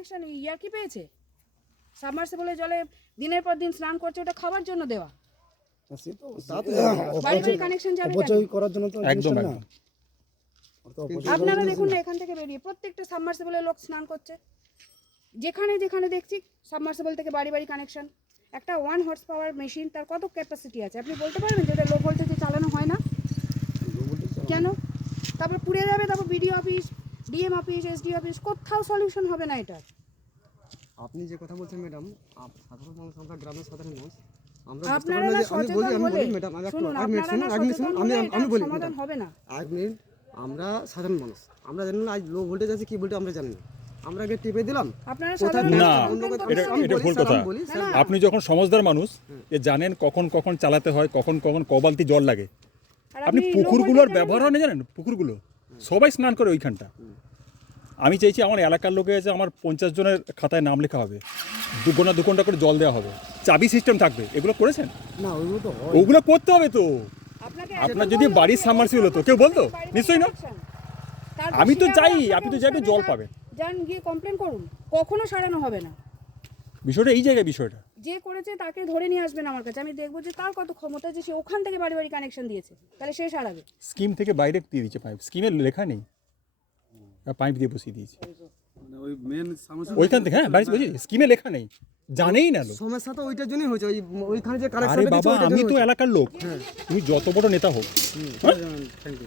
Connection ইয়ার কি পেয়েছে? সাবমার্সিবলের জলে দিনের পর দিন স্নান করছে, ওটা খাবার জন্য দেওয়া। বাড়ি বাড়ি কানেকশন যাবে অপচয় করার জন্য তো একদম জিনিসটা না। একদম। আপনারা দেখুন না এখান থেকে বেরিয়ে প্রত্যেকটা সাবমার্সিবলে লোক স্নান করছে, যেখানে যেখানে দেখছি সাবমার্সিবল থেকে বাড়ি বাড়ি কানেকশন। একটা 1 হর্স পাওয়ার মেশিন, তার কত ক্যাপাসিটি আছে আপনি বলতে পারবেন? যেটা লো ভোল্টেজে চালানো হয় না কেন? তারপর পুড়ে যাবে, তারপর BDO office, DM office, SD office, কোথাও সলিউশন হবে না এটা। আপনি যে কথা বলছেন ম্যাডাম, সাধারণ মানুষ, আমরা গ্রামের সাধারণ মানুষ, আমরা আপনারা না সচেতন হলে, ম্যাডাম শুনুন, আপনারা না সচেতন হলে আমি বলি সমাধান হবে না। এক মিনিট, আমরা সাধারণ মানুষ, আমরা জানি না আজ লো ভোল্টেজ আছে কি ভোল্টেজ আমরা জানি না, আমরা আগে টিপে দিলাম। আপনারা কোথায় সাধারণ না, complain করতে এটা হবে। এটা ভুল কথা। আপনি যখন সমঝদার মানুষ, যে জানেন কখন কখন চালাতে হয়, কখন কখন কবালতি জল লাগে। আর আপনি low পুকুরগুলোর voltage ব্যবহার হয় না জানেন? পুকুরগুলো সবাই স্নান করে ওইখানটা। আমি চাইছি আমার এলাকার লোকে আছে, আমার 50 জনের খাতায় নাম লেখা হবে, 2 ঘন্টা করে জল দেওয়া হবে, চাবি সিস্টেম থাকবে। এগুলো করেছেন? না, ওইগুলো তো হয়। ওগুলো করতে হবে তো। আপনাকে আপনার একদম যদি বলবো, বাড়ির সাবমার্সিবল হতো, কেউ বলতো? বাড়ি বাড়ি নিশ্চয়ই না। connection। তারপর আমি তো সেটা চাই, আপনাকে আপনি তো চাইবেন জল যান- পাবেন। যান গিয়ে কমপ্লেন করুন, কখনো সারানো হবে না। বিষয়টা এই জায়গায় বিষয়টা। যে করেছে তাকে ধরে নিয়ে আসবেন আমার কাছে, আমি দেখবো যে তার কত ক্ষমতা, যে সে ওখান থেকে বাড়ি বাড়ি কানেকশন দিয়েছে, তাহলে সে সারাবে। স্কিম থেকে বাইরে দিয়ে দিচ্ছে পাইপ, স্কিমে লেখা নেই, পাইপ দিয়ে বসিয়ে দিয়েছে ওই মেন সমস্যা ওইখান থেকে। হ্যাঁ বাড়ি বলছি, স্কিমে লেখা নেই, জানেই না লোক। সমস্যা তো ওইটার জন্যই হয়েছে, ওইখানে যে আরে কানেকশন বাবা, আমি তো এলাকার লোক, তুমি যত বড় নেতা হোক, থ্যাংক ইউ।